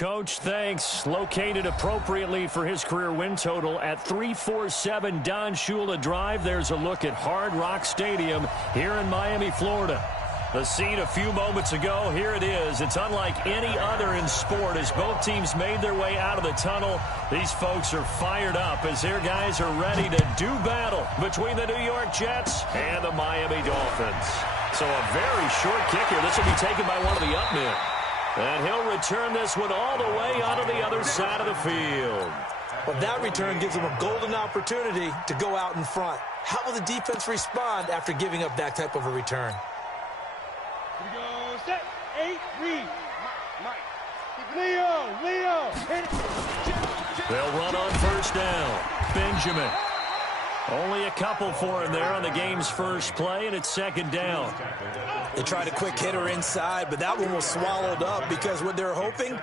Coach, thanks. Located appropriately for his career win total at 347 Don Shula Drive. There's a look at Hard Rock Stadium here in Miami, Florida. The scene a few moments ago, here it is. It's unlike any other in sport as both teams made their way out of the tunnel. These folks are fired up as their guys are ready to do battle between the New York Jets and the Miami Dolphins. So a very short kick here. This will be taken by one of the up men. And he'll return this one all the way onto the other side of the field. Well, that return gives them a golden opportunity to go out in front. How will the defense respond after giving up that type of a return? Here we go, set, 8, read. Mike. Leo. Hit it. They'll run on first down. Benjamin. Only a couple for him there on the game's first play, and it's second down. They tried a quick hitter inside, but that one was swallowed up because what they're hoping,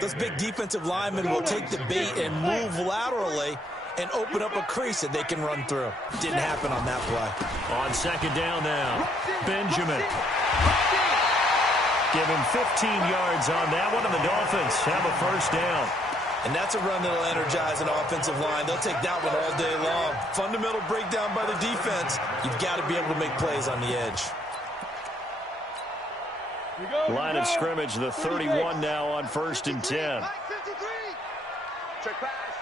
those big defensive linemen will take the bait and move laterally and open up a crease that they can run through. Didn't happen on that play. On second down now, Benjamin. Give him 15 yards on that one, and the Dolphins have a first down. And that's a run that'll energize an offensive line. They'll take that one all day long. Fundamental breakdown by the defense. You've got to be able to make plays on the edge. Line of scrimmage, the 31 now on 1st and 10. Check pass.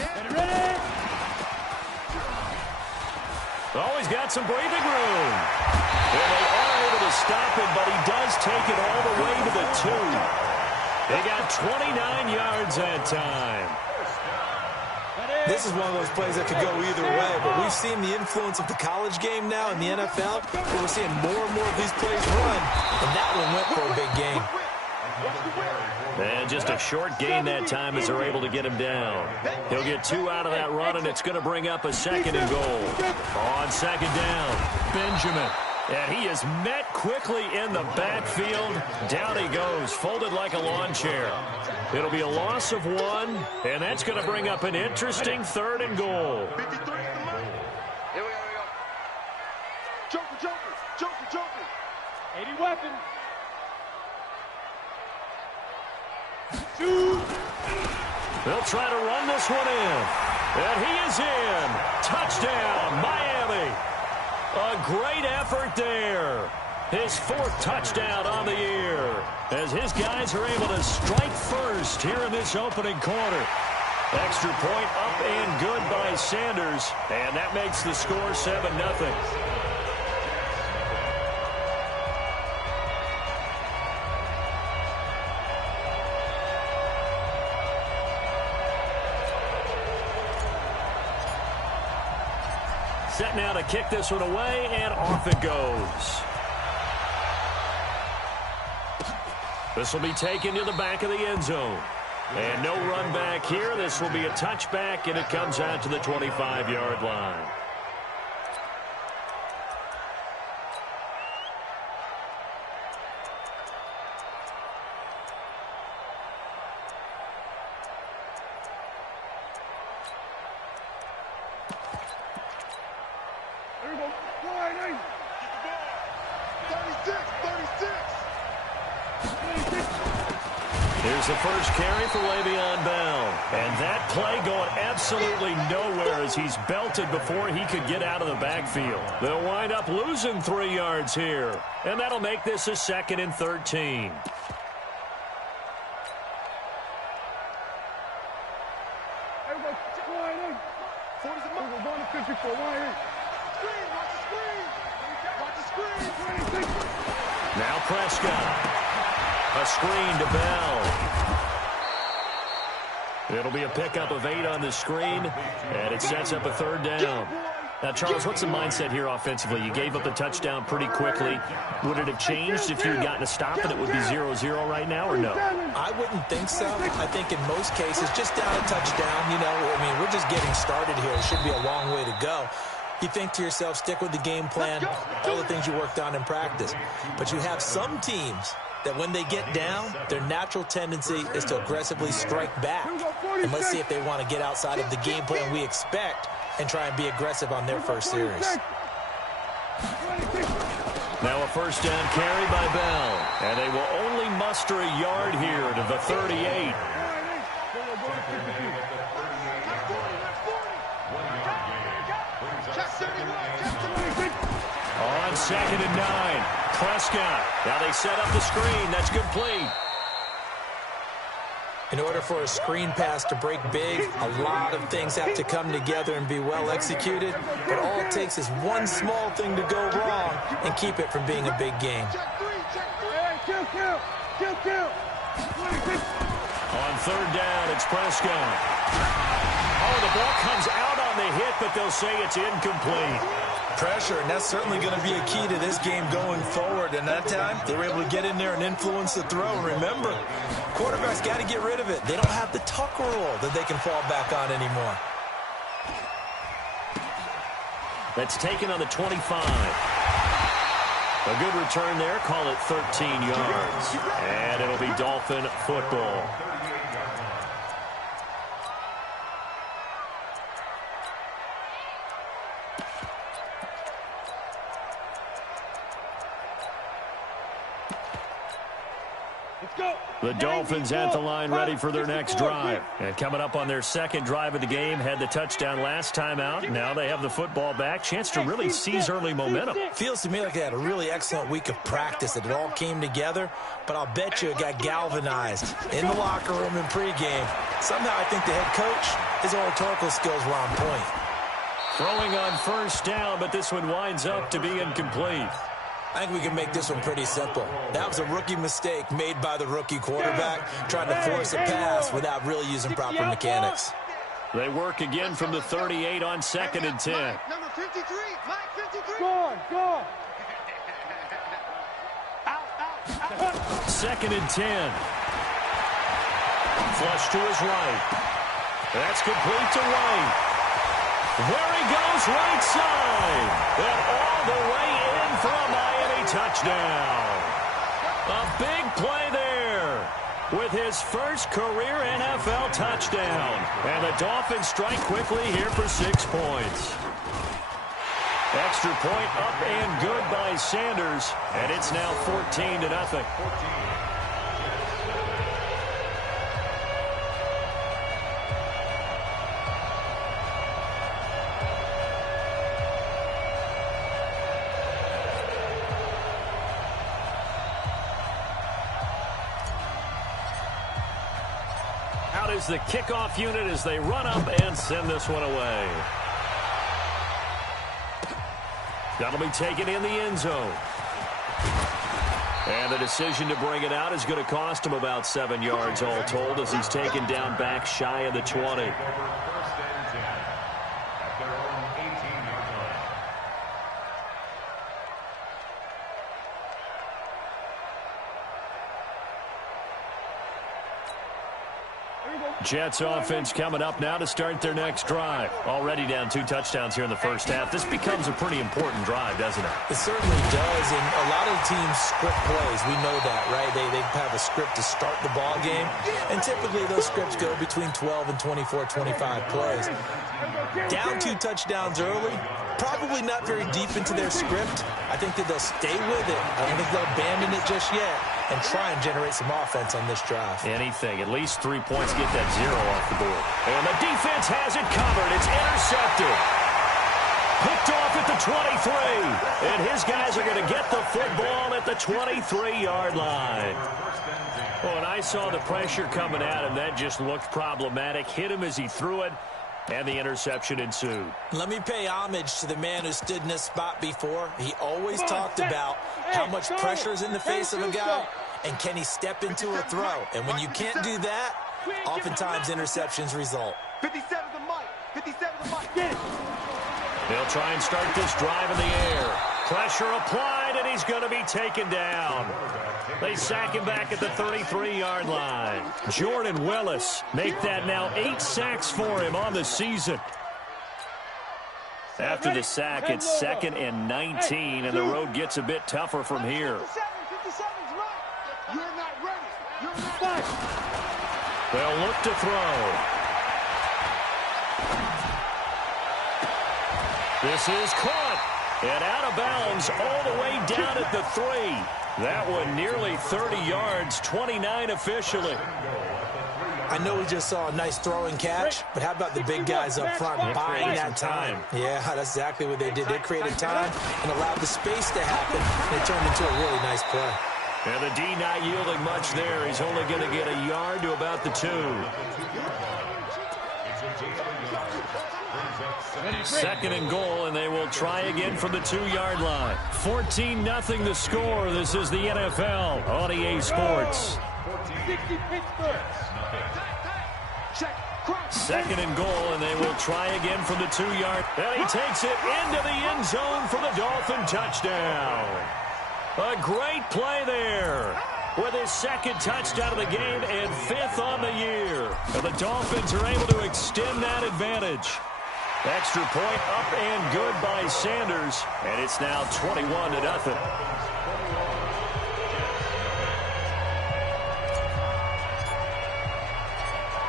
Get ready. Always got some breathing room. And they are able to stop him, but he does take it all the way to the 2. They got 29 yards that time. This is one of those plays that could go either way, but we've seen the influence of the college game now in the NFL, where we're seeing more and more of these plays run, and that one went for a big gain. And just a short gain that time as they're able to get him down. He'll get 2 out of that run, and it's going to bring up a second and goal. On second down, Benjamin. And he is met quickly in the backfield. Down he goes, folded like a lawn chair. It'll be a loss of 1, and that's going to bring up an interesting 3rd and goal. Here we go. Joker. 80 weapons. Shoot. They'll try to run this one in. And he is in. Touchdown, Miami. A great effort there. His 4th touchdown on the year as his guys are able to strike first here in this opening quarter. Extra point up and good by Sanders, and that makes the score 7-0. Set now to kick this one away, and off it goes. This will be taken to the back of the end zone. And no run back here. This will be a touchback, and it comes out to the 25-yard line. Here's the first carry for Le'Veon Bell. And that play going absolutely nowhere as he's belted before he could get out of the backfield. They'll wind up losing 3 yards here. And that'll make this a 2nd and 13. Now Prescott. A screen to Bell. It'll be a pickup of 8 on the screen, and it sets up a 3rd down. Now, Charles, what's the mindset here offensively? You gave up the touchdown pretty quickly. Would it have changed if you had gotten a stop and it would be 0-0 right now, or no? I wouldn't think so. I think in most cases, just down a touchdown, we're just getting started here. It should be a long way to go. You think to yourself, stick with the game plan, all the things you worked on in practice. But you have some teams that when they get down, their natural tendency is to aggressively strike back. And let's see if they want to get outside of the game plan we expect and try and be aggressive on their first series. Now a first down carry by Bell. And they will only muster a yard here to the 38. On 2nd and 9. Prescott. Now they set up the screen. That's complete. In order for a screen pass to break big, a lot of things have to come together and be well executed. But all it takes is one small thing to go wrong and keep it from being a big game. On 3rd down, it's Prescott. Oh, the ball comes out on the hit, but they'll say it's incomplete. Pressure, and that's certainly going to be a key to this game going forward. And that time, they were able to get in there and influence the throw. And remember, quarterbacks got to get rid of it. They don't have the tuck rule that they can fall back on anymore. That's taken on the 25. A good return there. Call it 13 yards. And it'll be Dolphin football. The Dolphins at the line ready for their next drive. And coming up on their 2nd drive of the game, had the touchdown last time out. Now they have the football back. Chance to really seize early momentum. Feels to me like they had a really excellent week of practice, that it all came together. But I'll bet you it got galvanized in the locker room in pregame. Somehow I think the head coach, his oratorical skills were on point. Throwing on 1st down, but this one winds up to be incomplete. I think we can make this one pretty simple. That was a rookie mistake made by the rookie quarterback, trying to force a pass without really using proper mechanics. They work again from the 38 on 2nd and 10. Number 53, Mike 53. Go. 2nd and 10. Flush to his right. That's complete to White. There he goes, right side. And all the way in for a Miami touchdown. A big play there with his first career NFL touchdown. And the Dolphins strike quickly here for 6 points. Extra point up and good by Sanders. And it's now 14-0. Out is the kickoff unit as they run up and send this one away. That'll be taken in the end zone. And the decision to bring it out is going to cost him about 7 yards all told, as he's taken down back shy of the 20. Jets offense coming up now to start their next drive. Already down 2 touchdowns here in the first half. This becomes a pretty important drive, doesn't it? It certainly does, and a lot of teams script plays. We know that, right? They have a script to start the ball game, and typically those scripts go between 12 and 24, 25 plays. Down 2 touchdowns early, probably not very deep into their script. I think that they'll stay with it. I don't think they'll abandon it just yet and try and generate some offense on this drive. Anything. At least 3 points, get that 0 off the board. And the defense has it covered. It's intercepted. Picked off at the 23. And his guys are going to get the football at the 23-yard line. Oh, and I saw the pressure coming at him. That just looked problematic. Hit him as he threw it. And the interception ensued. Let me pay homage to the man who stood in this spot before. He always talked about how much pressure is in the face of a guy, and can he step into a throw. And when you can't do that, oftentimes interceptions result. 57 to Mike. 57 to Mike. Get it. They'll try and start this drive in the air. Pressure applied, and he's going to be taken down. They sack him back at the 33-yard line. Jordan Willis make that now 8 sacks for him on the season. After the sack, it's 2nd and 19, and the road gets a bit tougher from here. 57's right. You're not ready. You're not ready. They'll look to throw. This is caught. And out of bounds all the way down at the 3. That one nearly 30 yards, 29 officially. I know we just saw a nice throwing catch, but how about the big guys up front buying that time? Yeah, that's exactly what they did. They created time and allowed the space to happen, and it turned into a really nice play. And the D not yielding much there. He's only going to get a yard to about the 2. Second and goal, and they will try again from the 2-yard line. 14-0 the score. This is the NFL on EA Sports. Second and goal, and they will try again from the 2-yard. And he takes it into the end zone for the Dolphin touchdown. A great play there with his second touchdown of the game and 5th on the year. And the Dolphins are able to extend that advantage. Extra point up and good by Sanders, and it's now 21-0.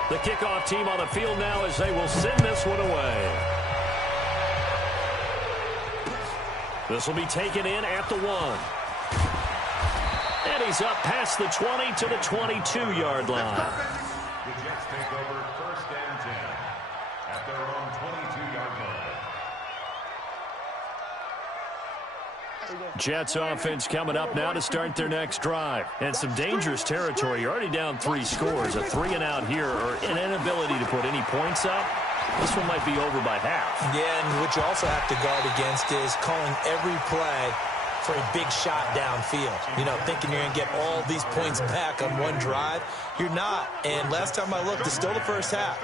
The kickoff team on the field now as they will send this one away. This will be taken in at the 1. And he's up past the 20 to the 22-yard line. The Jets take over 1st and 10 at their own 22-yard line. Jets offense coming up now to start their next drive. And some dangerous territory. You're already down 3 scores. A 3-and-out here or an inability to put any points up. This one might be over by half. Yeah, and what you also have to guard against is calling every play for a big shot downfield. You know, thinking you're going to get all these points back on one drive. You're not. And last time I looked, it's still the first half.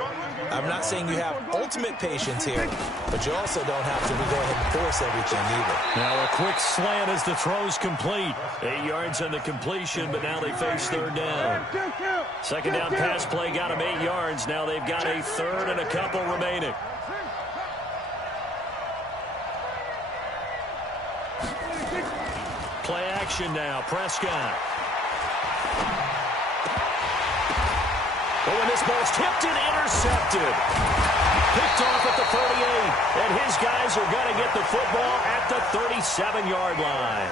I'm not saying you have ultimate patience here, but you also don't have to go ahead and force everything either. Now a quick slant as the throw's complete. 8 yards on the completion, but now they face 3rd down. Second down pass play got them 8 yards. Now they've got a 3rd and a couple remaining. Play action now. Prescott. Oh, and this ball's tipped and intercepted. Picked off at the 38. And his guys are going to get the football at the 37-yard line.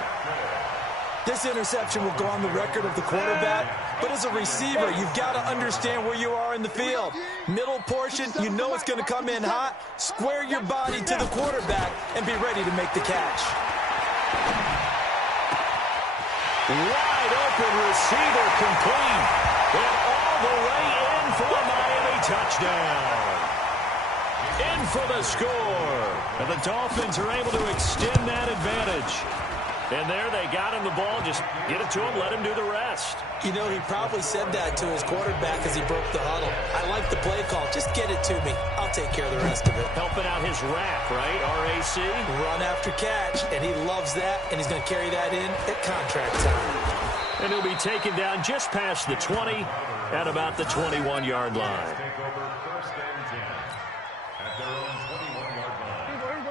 This interception will go on the record of the quarterback, but as a receiver, you've got to understand where you are in the field. Middle portion, you know it's going to come in hot. Square your body to the quarterback and be ready to make the catch. Wide open receiver complete. And all the way in for a Miami touchdown. In for the score. And the Dolphins are able to extend that advantage. And there they got him the ball. Just get it to him, let him do the rest. You know, he probably said that to his quarterback as he broke the huddle. I like the play call. Just get it to me. I'll take care of the rest of it. Helping out his rack, right? RAC. Run after catch, and he loves that, and he's going to carry that in at contract time. And he'll be taken down just past the 20 at about the 21-yard line.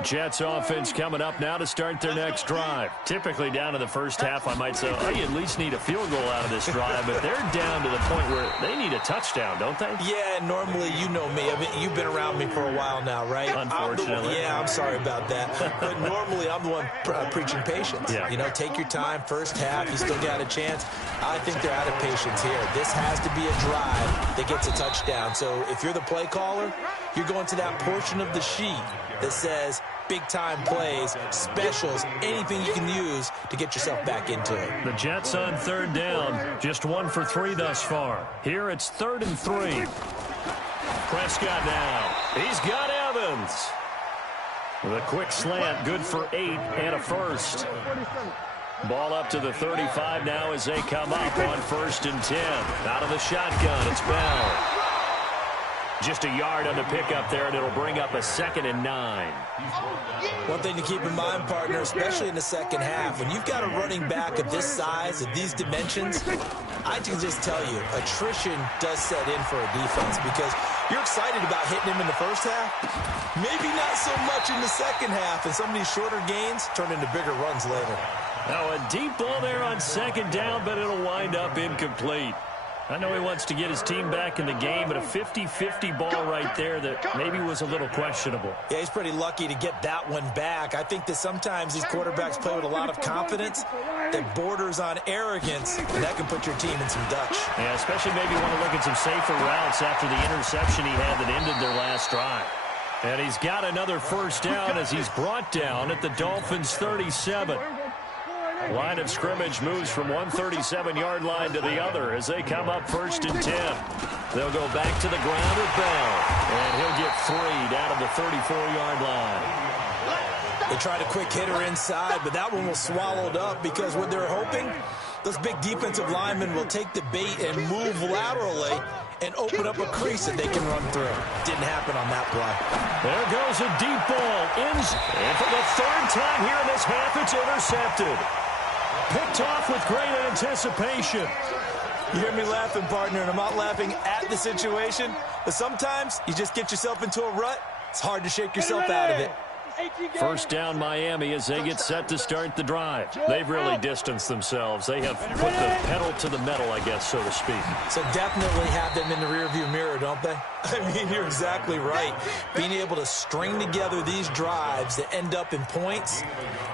Jets offense coming up now to start their next drive. Typically down to the first half, I might say, oh, you at least need a field goal out of this drive, but they're down to the point where they need a touchdown, don't they? Yeah, normally, you know me. I mean, you've been around me for a while now, right? Unfortunately. I'm sorry about that. But normally, I'm the one preaching patience. Yeah. You know, take your time, first half, you still got a chance. I think they're out of patience here. This has to be a drive that gets a touchdown. So if you're the play caller, you're going to that portion of the sheet that says big-time plays, specials, anything you can use to get yourself back into it. The Jets on 3rd down, just 1 for 3 thus far. Here it's 3rd and 3. Prescott now. He's got Evans. The quick slant, good for 8 and a first. Ball up to the 35 now as they come up on 1st and 10. Out of the shotgun, it's Bell. Just a yard on the pickup there, and it'll bring up a 2nd and 9. One thing to keep in mind, partner, especially in the second half, when you've got a running back of this size, of these dimensions, I can just tell you, attrition does set in for a defense because you're excited about hitting him in the first half. Maybe not so much in the second half, and some of these shorter gains turn into bigger runs later. Now a deep ball there on 2nd down, but it'll wind up incomplete. I know he wants to get his team back in the game, but a 50-50 ball right there that maybe was a little questionable. Yeah, he's pretty lucky to get that one back. I think that sometimes these quarterbacks play with a lot of confidence that borders on arrogance, and that can put your team in some Dutch. Yeah, especially maybe want to look at some safer routes after the interception he had that ended their last drive. And he's got another first down as he's brought down at the Dolphins' 37. Line of scrimmage moves from one 37-yard line to the other as they come up 1st and 10. They'll go back to the ground with Bell, and he'll get 3 down to the 34-yard line. They tried a quick hitter inside, but that one was swallowed up because what they're hoping, those big defensive linemen will take the bait and move laterally and open up a crease that they can run through. Didn't happen on that play. There goes a deep ball. And for the 3rd time here in this half, it's intercepted. Picked off with great anticipation. You hear me laughing, partner, and I'm not laughing at the situation, but sometimes you just get yourself into a rut. It's hard to shake yourself out of it. First down Miami as they get set to start the drive. They've really distanced themselves. They have put the pedal to the metal, I guess, so to speak. So definitely have them in the rearview mirror, don't they? I mean, you're exactly right. Being able to string together these drives that end up in points,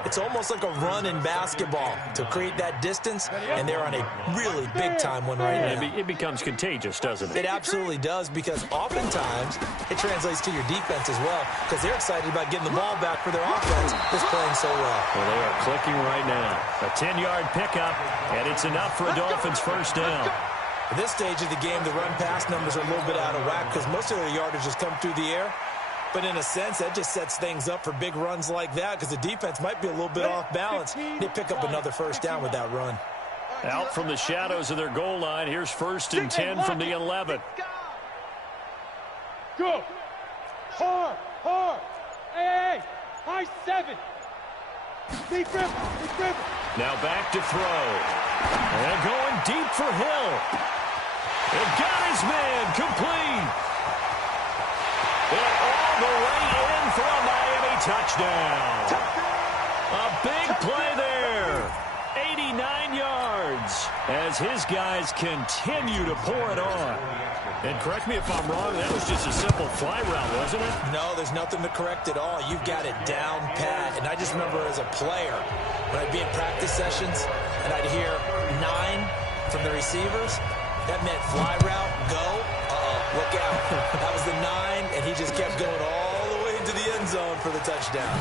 it's almost like a run in basketball to create that distance, and they're on a really big-time one right now. It becomes contagious, doesn't it? It absolutely does, because oftentimes it translates to your defense as well, because they're excited about getting the ball back for their offense that's playing so well. Well, they are clicking right now. A 10-yard pickup, and it's enough for a Dolphins first down. At this stage of the game, the run-pass numbers are a little bit out of whack because most of their yardage has come through the air. But in a sense, that just sets things up for big runs like that because the defense might be a little bit off balance. They pick up another first down with that run. Out from the shadows of their goal line, here's 1st and 10 from the 11. Go. Hard. Hey. High 7. Deep grip. Now back to throw. And going deep for Hill. It got his man complete. And all the way in for a Miami touchdown. A big play there. 89 yards as his guys continue to pour it on. And correct me if I'm wrong, that was just a simple fly route, wasn't it? No, there's nothing to correct at all. You've got it down pat. And I just remember as a player, when I'd be in practice sessions and I'd hear 9 from the receivers, that meant fly route, go, look out. That was the 9, and he just kept going all the way into the end zone for the touchdown.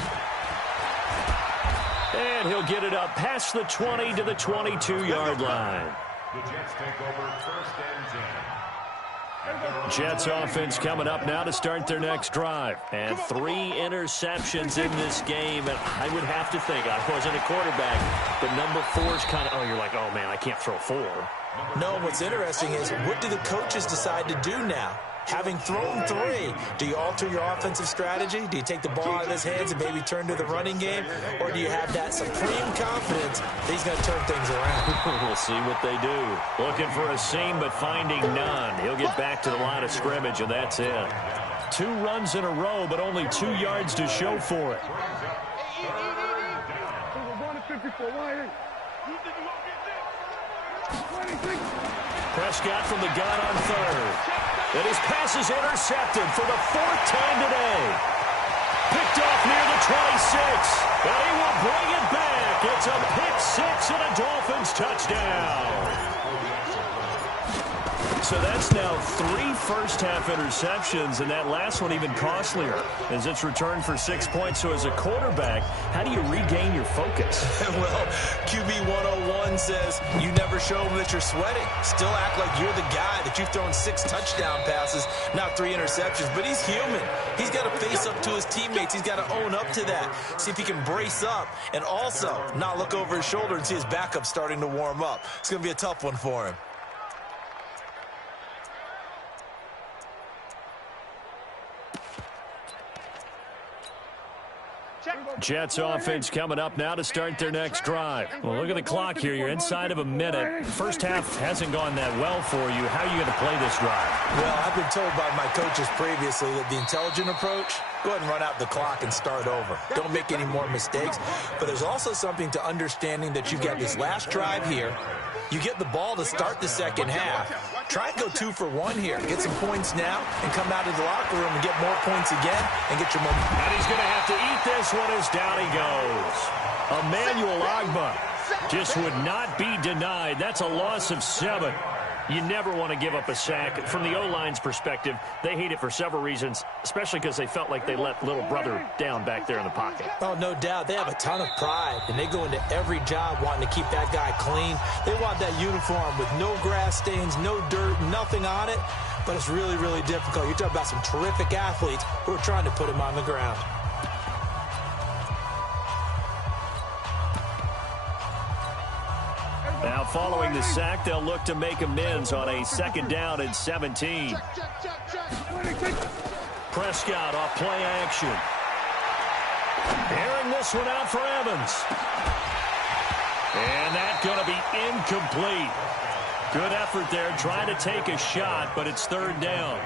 And he'll get it up past the 20 to the 22-yard line. The Jets take over 1st and 10. Jets offense coming up now to start their next drive. And 3 interceptions in this game. And I would have to think, I wasn't a quarterback, but number 4 is kind of, you're like, oh, man, I can't throw 4. No, what's interesting is what do the coaches decide to do now? Having thrown 3, do you alter your offensive strategy? Do you take the ball out of his hands and maybe turn to the running game? Or do you have that supreme confidence that he's going to turn things around? We'll see what they do. Looking for a seam, but finding none. He'll get back to the line of scrimmage, and that's it. 2 runs in a row, but only 2 yards to show for it. Prescott from the gun on 3rd. And his pass is intercepted for the 4th time today. Picked off near the 26. And he will bring it back. It's a pick 6 and a Dolphins touchdown. So that's now 3 first-half interceptions, and that last one even costlier as it's returned for 6 points. So as a quarterback, how do you regain your focus? Well, QB 101 says you never show them that you're sweating. Still act like you're the guy that you've thrown 6 touchdown passes, not 3 interceptions. But he's human. He's got to face up to his teammates. He's got to own up to that. See if he can brace up and also not look over his shoulder and see his backup starting to warm up. It's going to be a tough one for him. Jets offense coming up now to start their next drive. Well, look at the clock here. You're inside of a minute. First half hasn't gone that well for you. How are you going to play this drive? Well, I've been told by my coaches previously that the intelligent approach go ahead and run out the clock and start over. Don't make any more mistakes. But there's also something to understanding that you've got this last drive here. You get the ball to start the second half. Try and go 2 for 1 here. Get some points now and come out of the locker room and get more points again and get your money. And he's going to have to eat this one as down he goes. Emmanuel Agba just would not be denied. That's a loss of 7. You never want to give up a sack. From the O-line's perspective, they hate it for several reasons, especially because they felt like they let little brother down back there in the pocket. Oh, no doubt. They have a ton of pride, and they go into every job wanting to keep that guy clean. They want that uniform with no grass stains, no dirt, nothing on it. But it's really, really difficult. You're talking about some terrific athletes who are trying to put him on the ground. Now, following the sack, they'll look to make amends on a 2nd down and 17. Prescott off play action. Airing this one out for Evans. And that's going to be incomplete. Good effort there, trying to take a shot, but it's 3rd down.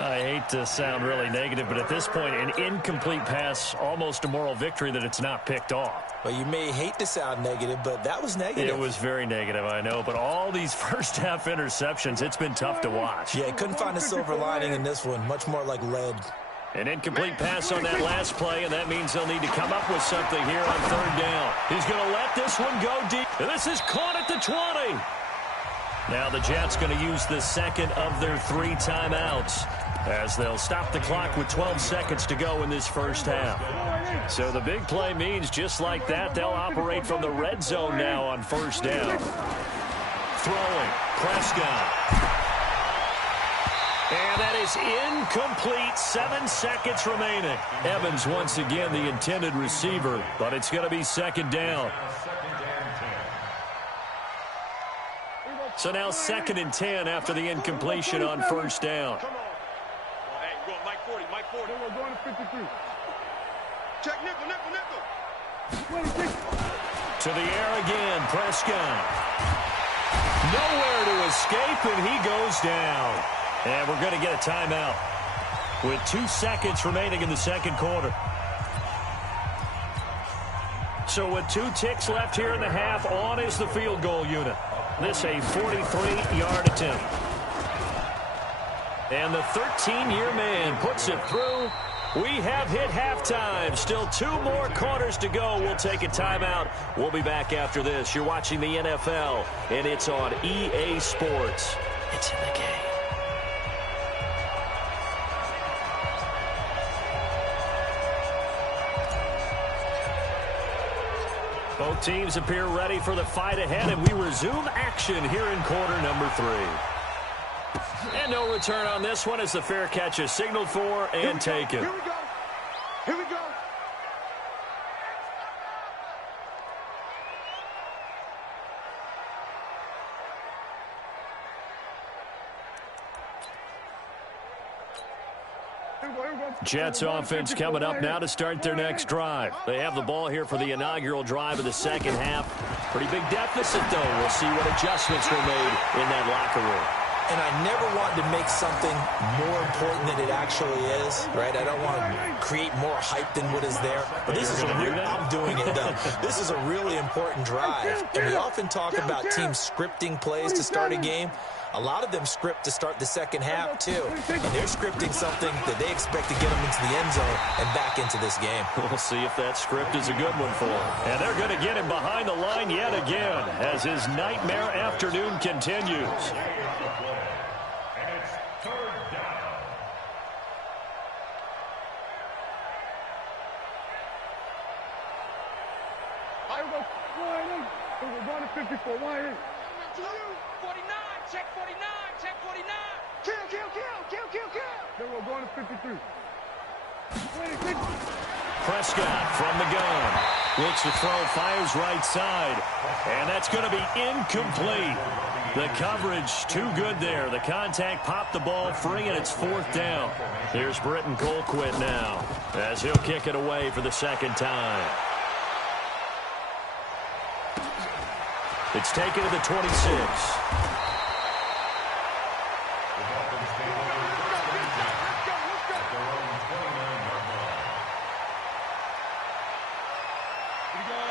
I hate to sound really negative, but at this point, an incomplete pass, almost a moral victory that it's not picked off. Well, you may hate to sound negative, but that was negative. It was very negative, I know, but all these first-half interceptions, it's been tough to watch. Yeah, couldn't find a silver lining in this one, much more like lead. An incomplete pass on that last play, and that means they'll need to come up with something here on 3rd down. He's going to let this one go deep, and this is caught at the 20. Now the Jets going to use the 2nd of their 3 timeouts, as they'll stop the clock with 12 seconds to go in this first half. So the big play means just like that, they'll operate from the red zone now on 1st down. Throwing, Prescott. And that is incomplete, 7 seconds remaining. Evans once again the intended receiver, but it's going to be 2nd down. So now 2nd and 10 after the incompletion on 1st down. Mike 40. We're going to 53. Check nickel. To the air again, Prescott. Nowhere to escape, and he goes down. And we're going to get a timeout with 2 seconds remaining in the 2nd quarter. So with 2 ticks left here in the half, on is the field goal unit. This a 43-yard attempt. And the 13-year man puts it through. We have hit halftime. Still 2 more quarters to go. We'll take a timeout. We'll be back after this. You're watching the NFL, and it's on EA Sports. It's in the game. Both teams appear ready for the fight ahead, and we resume action here in quarter number 3. And no return on this one as the fair catch is signaled for and taken. Here we go. Jets offense coming up now to start their next drive. They have the ball here for the inaugural drive of the 2nd half. Pretty big deficit, though. We'll see what adjustments were made in that locker room. And I never want to make something more important than it actually is, right? I don't want to create more hype than what is there. But this is I'm doing it, though. This is a really important drive. And we often talk about teams scripting plays to start a game. A lot of them script to start the 2nd half, too. And they're scripting something that they expect to get them into the end zone and back into this game. We'll see if that script is a good one for him. And they're going to get him behind the line yet again as his nightmare afternoon continues. And it's 3rd down. We're going to 54. 1-8. 49, check 49, check 49. Kill. Then we're going to 53. Prescott from the gun. Looks to throw, fires right side. And that's going to be incomplete. The coverage too good there. The contact popped the ball free, and it's 4th down. Here's Britton Colquitt now as he'll kick it away for the 2nd time. It's taken to the 26.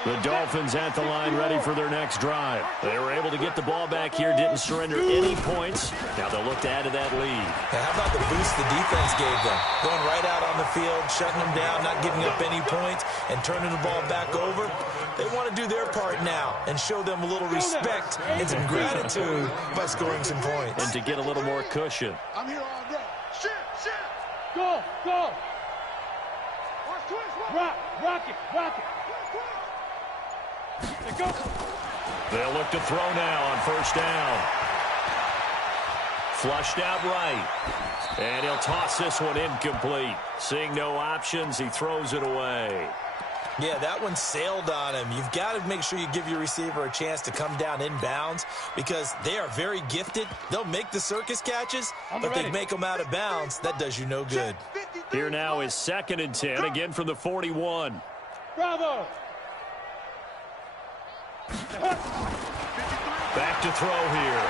The Dolphins at the line ready for their next drive. They were able to get the ball back here, didn't surrender any points. Now they'll look to add to that lead. How about the boost the defense gave them? Going right out on the field, shutting them down, not giving up any points, and turning the ball back over. They want to do their part now and show them a little respect and some gratitude by scoring some points. And to get a little more cushion. I'm here all day. Shit. Go. Rock it. Go. They'll look to throw now on first down. Flushed out right. And he'll toss this one incomplete. Seeing no options, he throws it away. Yeah, that one sailed on him. You've got to make sure you give your receiver a chance to come down inbounds because they are very gifted. They'll make the circus catches, but they make them out of bounds. That does you no good. Here now is 2nd and 10, again from the 41. Bravo. Back to throw here.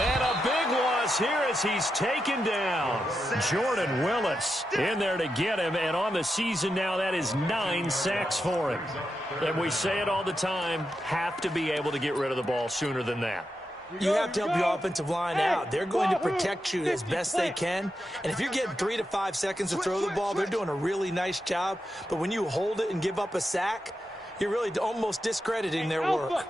And a big loss here as he's taken down. Jordan Willis in there to get him, and on the season now, that is 9 sacks for him. And we say it all the time, have to be able to get rid of the ball sooner than that. You have to help your offensive line out. They're going to protect you as best they can. And if you're getting 3 to 5 seconds to throw the ball, they're doing a really nice job. But when you hold it and give up a sack, you're really almost discrediting their work.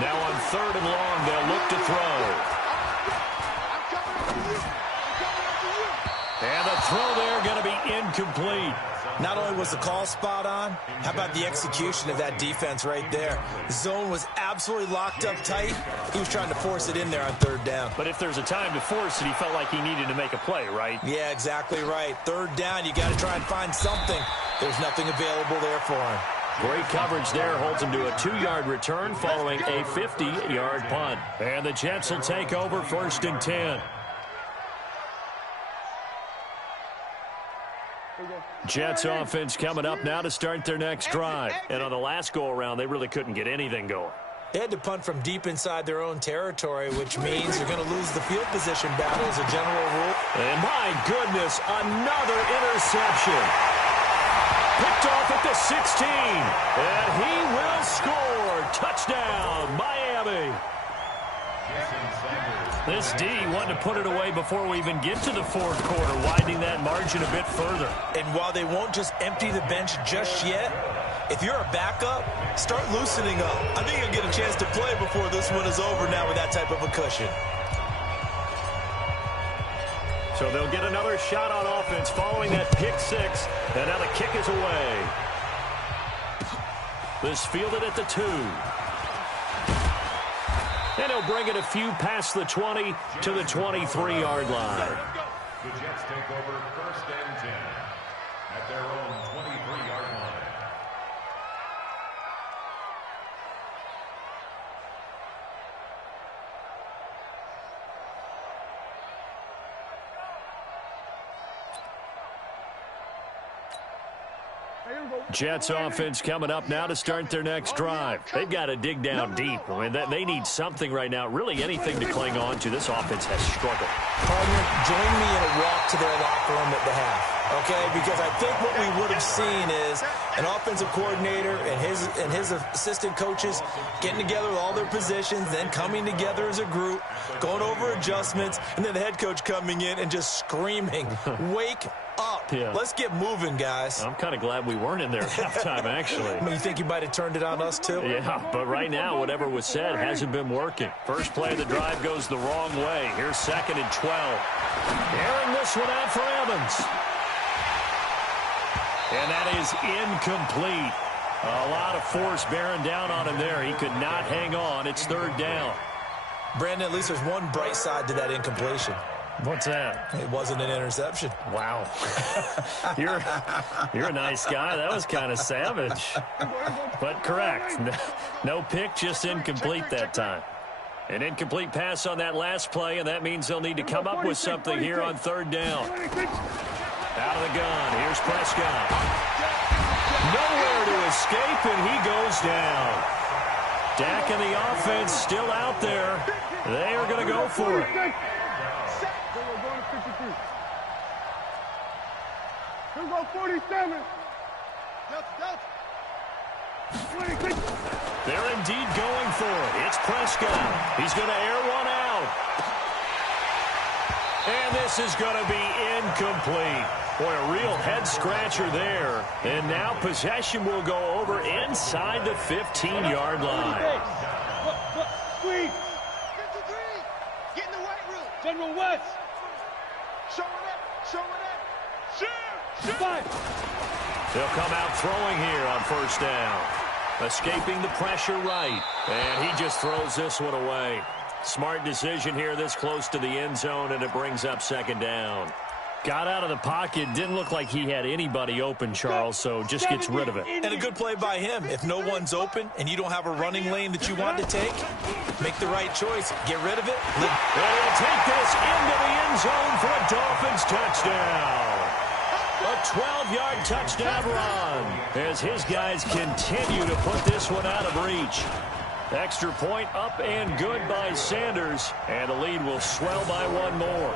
Now on 3rd and long, they'll look to throw. And the throw there going to be incomplete. Not only was the call spot on, how about the execution of that defense right there? The zone was absolutely locked up tight. He was trying to force it in there on 3rd down. But if there's a time to force it, he felt like he needed to make a play, right? Yeah, exactly right. 3rd down, you got to try and find something. There's nothing available there for him. Great coverage there, holds him to a 2-yard return following a 50-yard punt. And the Jets will take over 1st and 10. Jets offense coming up now to start their next drive. And on the last go-around, they really couldn't get anything going. They had to punt from deep inside their own territory, which means they're going to lose the field position battle as a general rule. And my goodness, another interception. Picked off at the 16. And he will score. Touchdown, Miami. This D wanted to put it away before we even get to the 4th quarter, widening that margin a bit further. And while they won't just empty the bench just yet, if you're a backup, start loosening up. I think you'll get a chance to play before this one is over now with that type of a cushion. So they'll get another shot on offense following that pick 6. And now the kick is away. This fielded at the 2. And he'll bring it a few past the 20 to the 23-yard line. The Jets take over 1st and 10 at their own 23-yard line. Jets offense coming up now to start their next drive. They've got to dig down deep. I mean, they need something right now, really anything to cling on to. This offense has struggled. Partner, join me in a walk to their locker room at the half, okay? Because I think what we would have seen is an offensive coordinator and his assistant coaches getting together with all their positions, then coming together as a group, going over adjustments, and then the head coach coming in and just screaming, wake up. Yeah. Let's get moving, guys. I'm kind of glad we weren't in there at halftime, actually. I mean, you think you might have turned it on us, too? Yeah, but right now, whatever was said hasn't been working. First play of the drive goes the wrong way. Here's 2nd and 12. Airing this one out for Evans. And that is incomplete. A lot of force bearing down on him there. He could not hang on. It's 3rd down. Brandon, at least there's one bright side to that incompletion. What's that? It wasn't an interception. Wow. You're a nice guy. That was kind of savage. But correct. No pick, just incomplete that time. An incomplete pass on that last play, and that means they'll need to come up with something here on 3rd down. Out of the gun. Here's Prescott. Nowhere to escape, and he goes down. Dak and the offense still out there. They are going to go for it. Here we go, 47. They're indeed going for it. It's Prescott. He's going to air one out. And this is going to be incomplete. Boy, a real head-scratcher there. And now possession will go over inside the 15-yard line. Squeeze. Get in the weight room. General West. Show it up. Show it up. Shoot. They'll come out throwing here on first down. Escaping the pressure right. And he just throws this one away. Smart decision here this close to the end zone, and it brings up second down. Got out of the pocket. Didn't look like he had anybody open, Charles, so just gets rid of it. And a good play by him. If no one's open and you don't have a running lane that you want to take, make the right choice. Get rid of it. And he'll take this into the end zone for a Dolphins touchdown. A 12-yard touchdown run as his guys continue to put this one out of reach. Extra point up and good by Sanders, and the lead will swell by one more.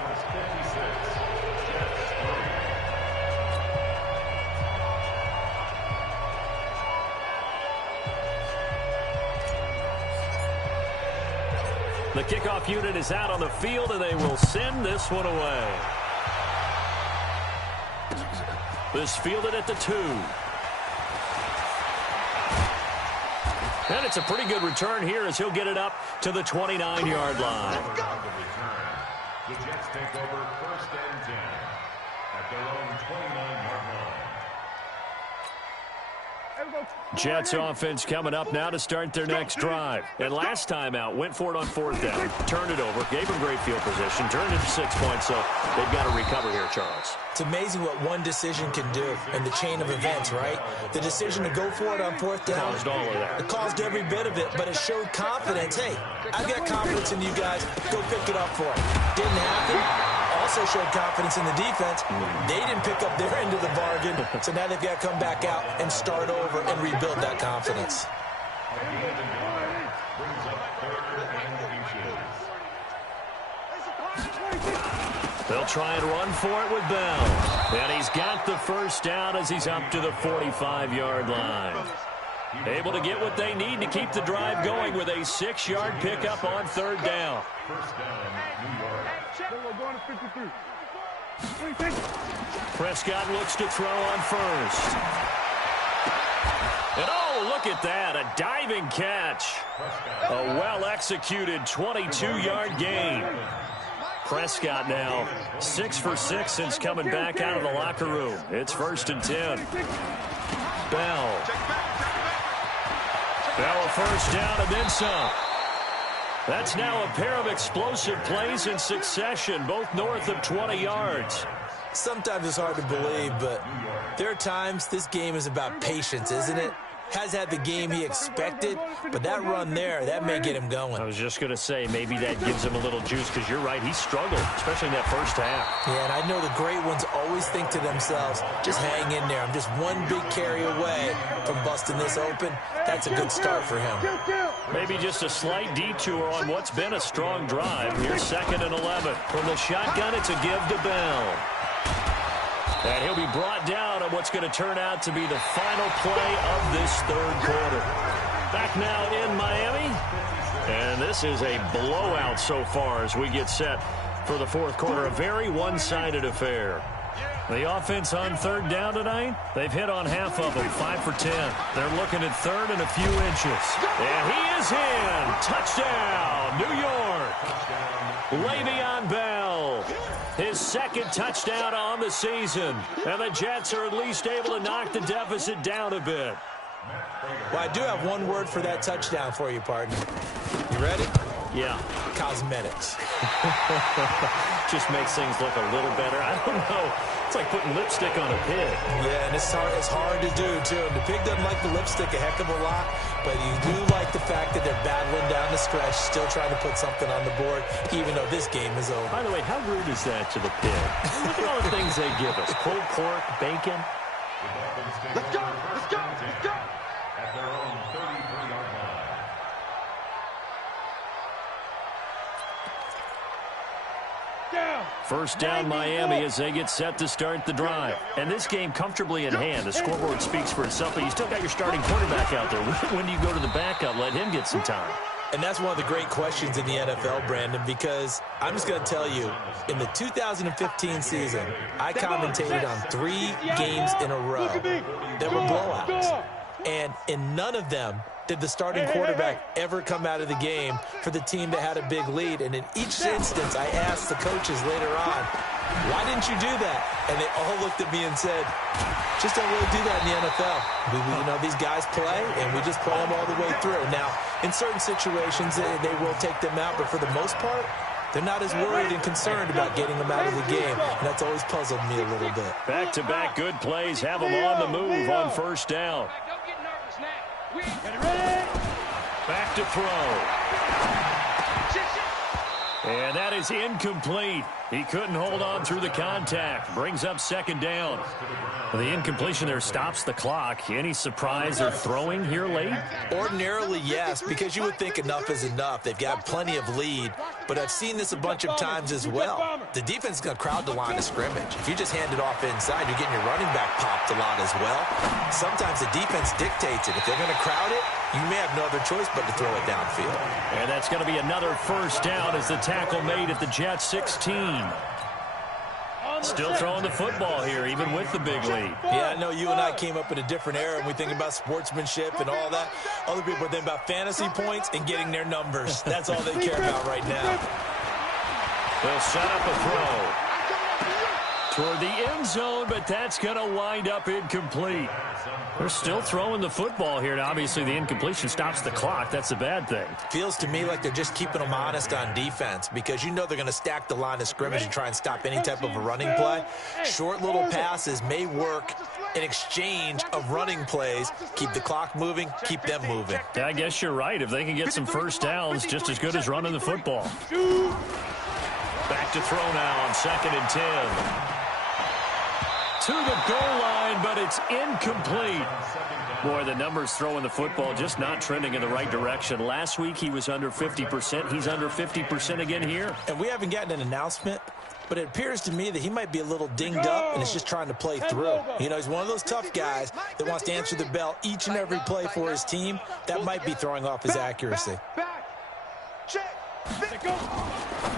The kickoff unit is out on the field, and they will send this one away. This fielded at the 2. And it's a pretty good return here as he'll get it up to the 29-yard line. The Jets take over first and 10 at their own 29-yard line. Jets offense coming up now to start their next drive. And last time out, went for it on fourth down, turned it over, gave them great field position, turned it to 6 points, so they've got to recover here, Charles. It's amazing what one decision can do in the chain of events, right? The decision to go for it on fourth down. Caused all of that. It caused every bit of it, but it showed confidence. Hey, I've got confidence in you guys. Go pick it up for it. Didn't happen. Also showed confidence in the defense. They didn't pick up their end of the bargain, so now they've got to come back out and start over and rebuild that confidence. They'll try and run for it with Bell. And he's got the first down as he's up to the 45-yard line. Able to get what they need to keep the drive going with a 6-yard pickup on third down. First down, New York. Prescott looks to throw on first. And oh, look at that, a diving catch. A well-executed 22-yard gain. Prescott now 6 for 6 since coming back out of the locker room. It's first and 10. Bell. Bell a first down and then some. That's now a pair of explosive plays in succession, both north of 20 yards. Sometimes it's hard to believe, but there are times this game is about patience, isn't it? Has had the game he expected, but that run there, that may get him going. I was just going to say, maybe that gives him a little juice, because you're right, he struggled, especially in that first half. Yeah, and I know the great ones always think to themselves, just hang in there. I'm just one big carry away from busting this open. That's a good start for him. Maybe just a slight detour on what's been a strong drive. Here's second and 11. From the shotgun, it's a give to Bell. And he'll be brought down on what's going to turn out to be the final play of this third quarter. Back now in Miami. And this is a blowout so far as we get set for the fourth quarter. A very one-sided affair. The offense on third down tonight, they've hit on half of them, 5 for 10. They're looking at third and a few inches. And he is in. Touchdown, New York. Le'Veon Bell. His second touchdown on the season. And the Jets are at least able to knock the deficit down a bit. Well, I do have one word for that touchdown for you, partner. You ready? Yeah. Cosmetics. Just makes things look a little better. I don't know. It's like putting lipstick on a pig. Yeah, and it's hard to do, too. And the pig doesn't like the lipstick a heck of a lot, but you do like the fact that they're battling down the stretch, still trying to put something on the board, even though this game is over. By the way, how rude is that to the pig? Look at all the things they give us. Pulled pork, bacon. Let's go! Let's go! Let's go! At their own 33-yard line. First down Miami as they get set to start the drive. And this game comfortably in hand. The scoreboard speaks for itself, but you still got your starting quarterback out there. When do you go to the backup, let him get some time? And that's one of the great questions in the NFL, Brandon, because I'm just going to tell you, in the 2015 season, I commentated on 3 games in a row that were blowouts. And in none of them did the starting quarterback ever come out of the game for the team that had a big lead. And in each instance, I asked the coaches later on, why didn't you do that? And they all looked at me and said, just don't really do that in the NFL. You know, these guys play, and we just play them all the way through. Now, in certain situations, they will take them out, but for the most part, they're not as worried and concerned about getting them out of the game, and that's always puzzled me a little bit. Back-to-back good plays have them on the move on first down. Don't get nervous now. Back to throw. And that is incomplete. He couldn't hold on through the contact. Brings up second down. The incompletion there stops the clock. Any surprise they're throwing here late? Ordinarily, yes, because you would think enough is enough. They've got plenty of lead, but I've seen this a bunch of times as well. The defense is going to crowd the line of scrimmage. If you just hand it off inside, you're getting your running back popped a lot as well. Sometimes the defense dictates it. If they're going to crowd it, you may have no other choice but to throw it downfield. And that's going to be another first down as the tackle made at the Jets 16. Still throwing the football here, even with the big lead. Yeah, I know you and I came up in a different era, and we think about sportsmanship and all that. Other people think about fantasy points and getting their numbers. That's all they care about right now. They'll set up a throw toward the end zone, but that's going to wind up incomplete. They're still throwing the football here. Now, obviously, the incompletion stops the clock. That's a bad thing. Feels to me like they're just keeping them honest on defense because you know they're going to stack the line of scrimmage and try and stop any type of a running play. Short little passes may work in exchange of running plays. Keep the clock moving, keep them moving. Yeah, I guess you're right. If they can get some first downs, just as good as running the football. Back to throw now on 2nd and 10. To the goal line, but it's incomplete. Boy, the numbers throwing the football just not trending in the right direction. Last week he was under 50%. He's under 50% again here. And we haven't gotten an announcement, but it appears to me that he might be a little dinged up and is just trying to play through. You know, he's one of those tough guys that wants to answer the bell each and every play for his team. That might be throwing off his accuracy.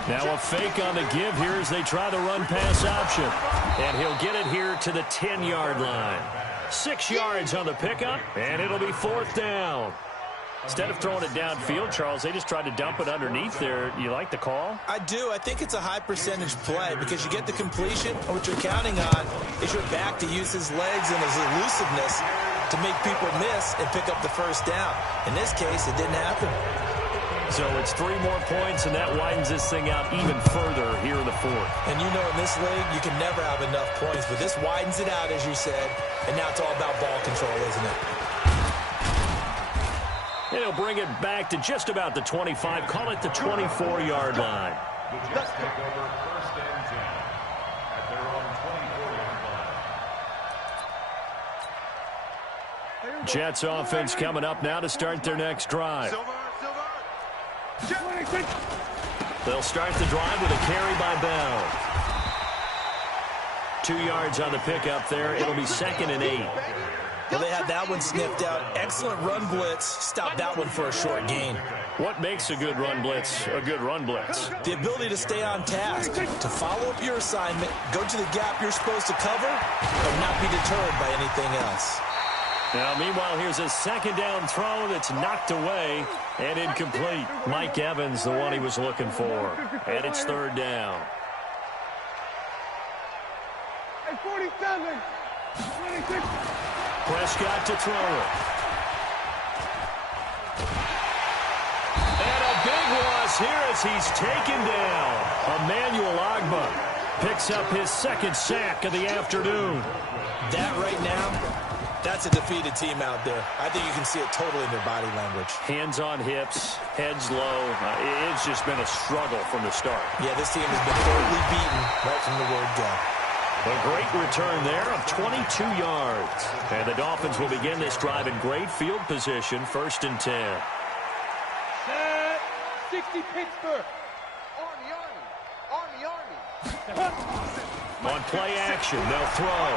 Now a fake on the give here as they try the run-pass option. And he'll get it here to the 10-yard line. 6 yards on the pickup, and it'll be 4th down. Instead of throwing it downfield, Charles, they just tried to dump it underneath there. You like the call? I do. I think it's a high-percentage play because you get the completion, and what you're counting on is your back to use his legs and his elusiveness to make people miss and pick up the first down. In this case, it didn't happen. So it's 3 more points, and that widens this thing out even further here in the 4th. And you know in this league, you can never have enough points, but this widens it out, as you said, and now it's all about ball control, isn't it? And he'll bring it back to just about the 25, call it the 24-yard line. The Jets take over 1st and 10 at their own 24-yard line. Jets offense coming up now to start their next drive. They'll start the drive with a carry by Bell. 2 yards on the pickup there. It'll be 2nd and 8. Well, they had that one sniffed out. Excellent run blitz. Stop that one for a short gain. What makes a good run blitz a good run blitz? The ability to stay on task, to follow up your assignment, go to the gap you're supposed to cover, and not be deterred by anything else. Now, meanwhile, here's a 2nd down throw that's knocked away and incomplete. Mike Evans, the one he was looking for. And it's 3rd down. Hey, 47, 26. Prescott to throw it. And a big loss here as he's taken down. Emmanuel Ogbah picks up his 2nd sack of the afternoon. That right now, that's a defeated team out there. I think you can see it totally in their body language. Hands on hips, heads low. It's just been a struggle from the start. Yeah, this team has been totally beaten right from the word go. A great return there of 22 yards. And the Dolphins will begin this drive in great field position, 1st and 10. Set, 60 Pittsburgh. Army, Army, Army, Army. On play action, they'll throw.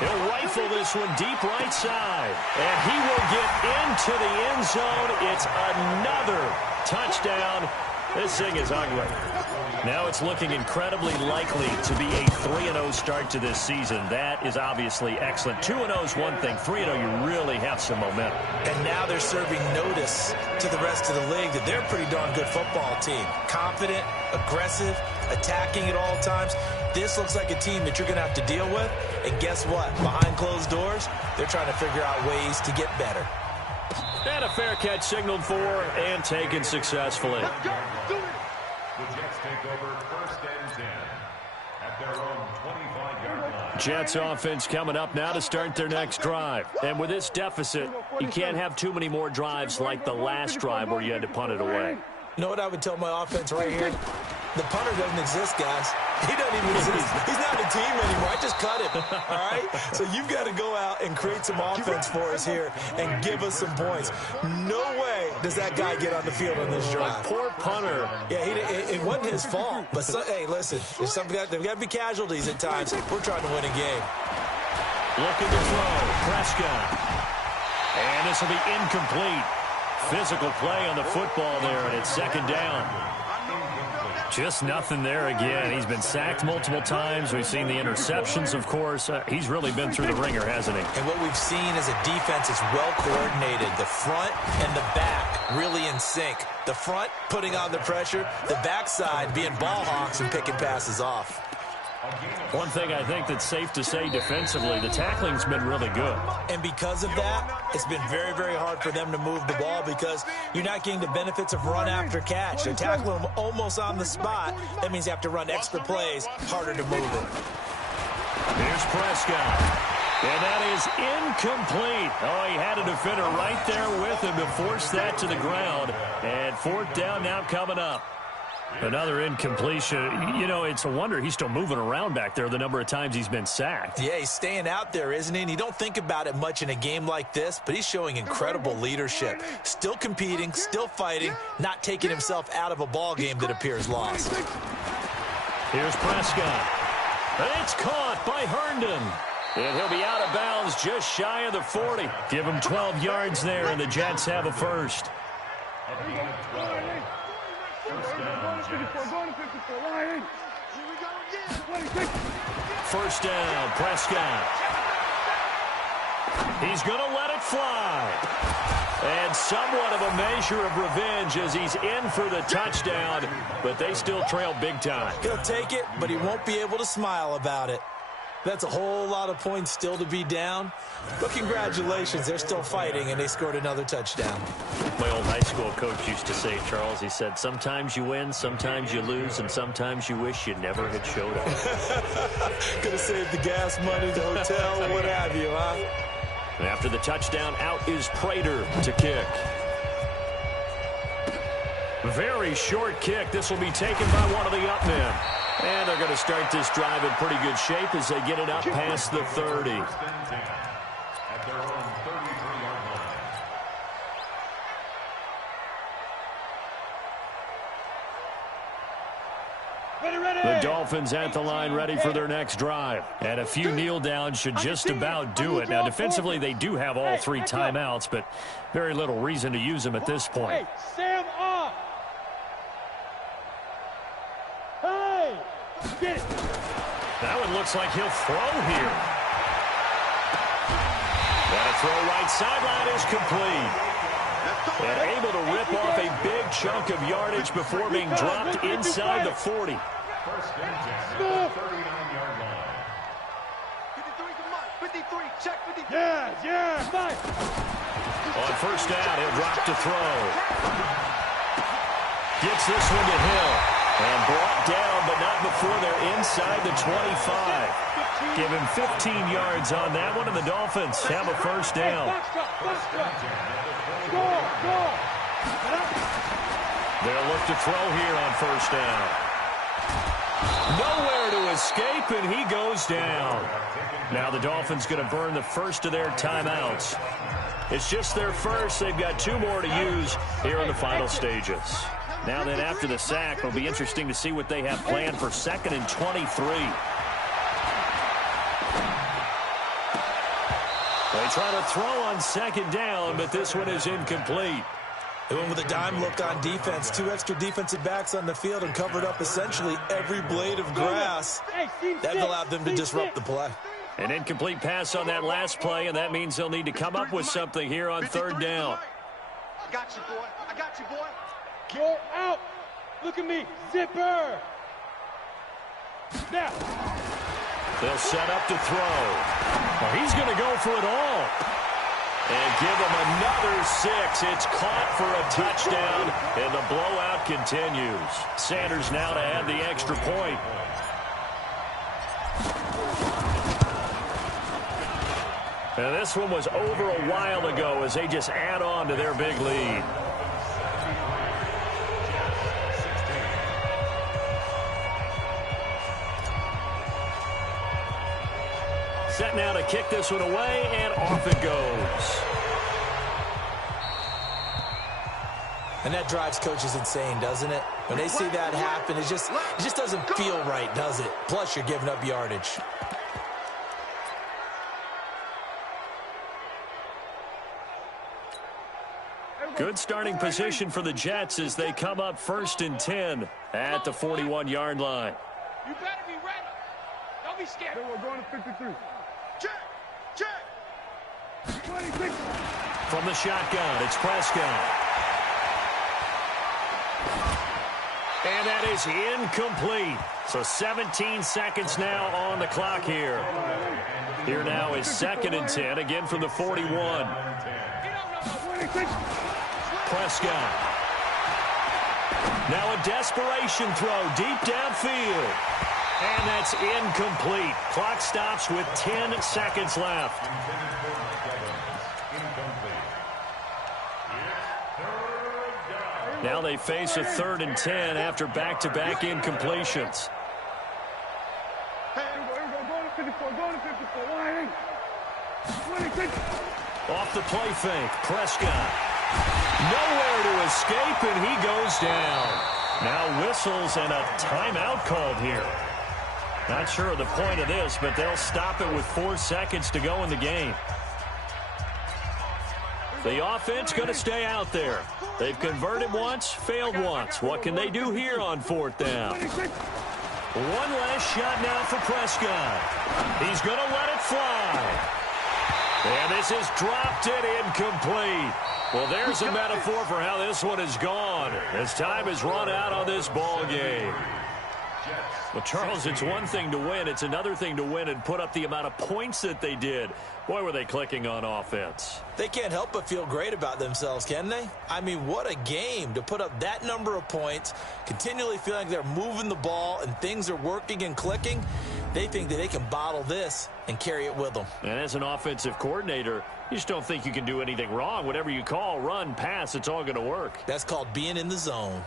He'll rifle this one deep right side. And he will get into the end zone. It's another touchdown. This thing is ugly. Now it's looking incredibly likely to be a 3-0 start to this season. That is obviously excellent. 2-0 is one thing. 3-0, you really have some momentum. And now they're serving notice to the rest of the league that they're a pretty darn good football team. Confident, aggressive, attacking at all times. This looks like a team that you're going to have to deal with. And guess what? Behind closed doors, they're trying to figure out ways to get better. And a fair catch signaled for and taken successfully. The Jets take over first and 10 at their own 25-yard line. Jets offense coming up now to start their next drive. And with this deficit, you can't have too many more drives like the last drive where you had to punt it away. You know what I would tell my offense right here? The punter doesn't exist, guys. He doesn't even exist. He's not a team anymore. I just cut him, all right? So you've got to go out and create some offense for us here and give us some points. No way does that guy get on the field on this drive. Poor punter. Yeah, it wasn't his fault. But, hey, listen, there's got to be casualties at times. We're trying to win a game. Looking to throw. Prescott. And this will be incomplete. Physical play on the football there, and it's second down. Just nothing there again. He's been sacked multiple times. We've seen the interceptions, of course. He's really been through the ringer, hasn't he? And what we've seen is a defense that's well coordinated. The front and the back really in sync. The front putting on the pressure. The backside being ball hawks and picking passes off. One thing I think that's safe to say defensively, the tackling's been really good. And because of that, it's been very, very hard for them to move the ball because you're not getting the benefits of run after catch. They're tackling them almost on the spot. That means you have to run extra plays, harder to move it. Here's Prescott. And that is incomplete. Oh, he had a defender right there with him to force that to the ground. And fourth down now coming up. Another incompletion. You know, it's a wonder he's still moving around back there the number of times he's been sacked. Yeah, he's staying out there, isn't he? And you don't think about it much in a game like this, but he's showing incredible leadership. Still competing, still fighting, not taking himself out of a ball game that appears lost. Here's Prescott. It's caught by Herndon. And he'll be out of bounds just shy of the 40. Give him 12 yards there, and the Jets have a first. First down, Prescott. He's going to let it fly. And somewhat of a measure of revenge as he's in for the touchdown, but they still trail big time. He'll take it, but he won't be able to smile about it. That's a whole lot of points still to be down. But congratulations, they're still fighting, and they scored another touchdown. My old high school coach used to say, Charles, he said, sometimes you win, sometimes you lose, and sometimes you wish you never had showed up. Could have saved the gas money, the hotel, what have you, huh? And after the touchdown, out is Prater to kick. Very short kick. This will be taken by one of the up men. And they're going to start this drive in pretty good shape as they get it up past the 30. At their own 33-yard line. The Dolphins at the line ready for their next drive. And a few kneel downs should just about do it. Now, defensively, they do have all three timeouts, but very little reason to use them at this point. Sam off. Hey, get it. That one looks like he'll throw here. And a throw right sideline is complete. And able to rip off a big chunk of yardage before being dropped inside the 40. First and 10 at the 39-yard line. 53, check 53. Yeah, five. On first down, he'll drop to throw. Gets this one to Hill. And brought down, but not before they're inside the 25. Give him 15 yards on that one, and the Dolphins have a first down. They'll look to throw here on first down. Nowhere to escape, and he goes down. Now the Dolphins going to burn the first of their timeouts. It's just their first. They've got two more to use here in the final stages. Now then, after the sack, it'll be interesting to see what they have planned for 2nd and 23. They try to throw on 2nd down, but this one is incomplete. They went with a dime look on defense. 2 extra defensive backs on the field and covered up essentially every blade of grass. That allowed them to disrupt the play. An incomplete pass on that last play, and that means they'll need to come up with something here on 3rd down. I got you, boy. I got you, boy. Go out. Look at me. Zipper. Now. They'll set up to throw. Well, he's going to go for it all. And give him another 6. It's caught for a touchdown, and the blowout continues. Sanders now to add the extra point. And this one was over a while ago as they just add on to their big lead. Set now to kick this one away, and off it goes. And that drives coaches insane, doesn't it? When they see that happen, it just doesn't feel right, does it? Plus, you're giving up yardage. Good starting position for the Jets as they come up 1st and 10 at the 41-yard line. You better be ready. Don't be scared. We're going to 53. Check. 26. From the shotgun, it's Prescott. And that is incomplete. So 17 seconds now on the clock here. Here now is 2nd and 10, again from the 41. Prescott. Now a desperation throw deep downfield. And that's incomplete. Clock stops with 10 seconds left. Now they face a 3rd and 10 after back-to-back incompletions. Hey, go to 54. Go to 54. 26. Off the play fake, Prescott. Nowhere to escape, and he goes down. Now whistles and a timeout called here. Not sure of the point of this, but they'll stop it with 4 seconds to go in the game. The offense going to stay out there. They've converted once, failed once. What can they do here on 4th down? One last shot now for Prescott. He's going to let it fly. And this is dropped and incomplete. Well, there's a metaphor for how this one is gone as time has run out on this ball game. Well, Charles, it's one thing to win. It's another thing to win and put up the amount of points that they did. Boy, were they clicking on offense. They can't help but feel great about themselves, can they? I mean, what a game to put up that number of points, continually feeling like they're moving the ball and things are working and clicking. They think that they can bottle this and carry it with them. And as an offensive coordinator, you just don't think you can do anything wrong. Whatever you call, run, pass, it's all going to work. That's called being in the zone.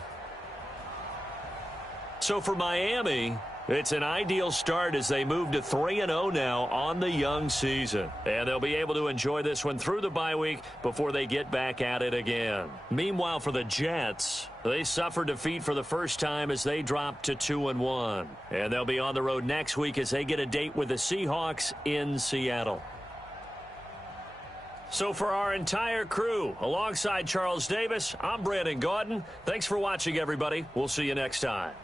So for Miami, it's an ideal start as they move to 3-0 now on the young season. And they'll be able to enjoy this one through the bye week before they get back at it again. Meanwhile, for the Jets, they suffered defeat for the first time as they dropped to 2-1. And they'll be on the road next week as they get a date with the Seahawks in Seattle. So for our entire crew, alongside Charles Davis, I'm Brandon Gaudin. Thanks for watching, everybody. We'll see you next time.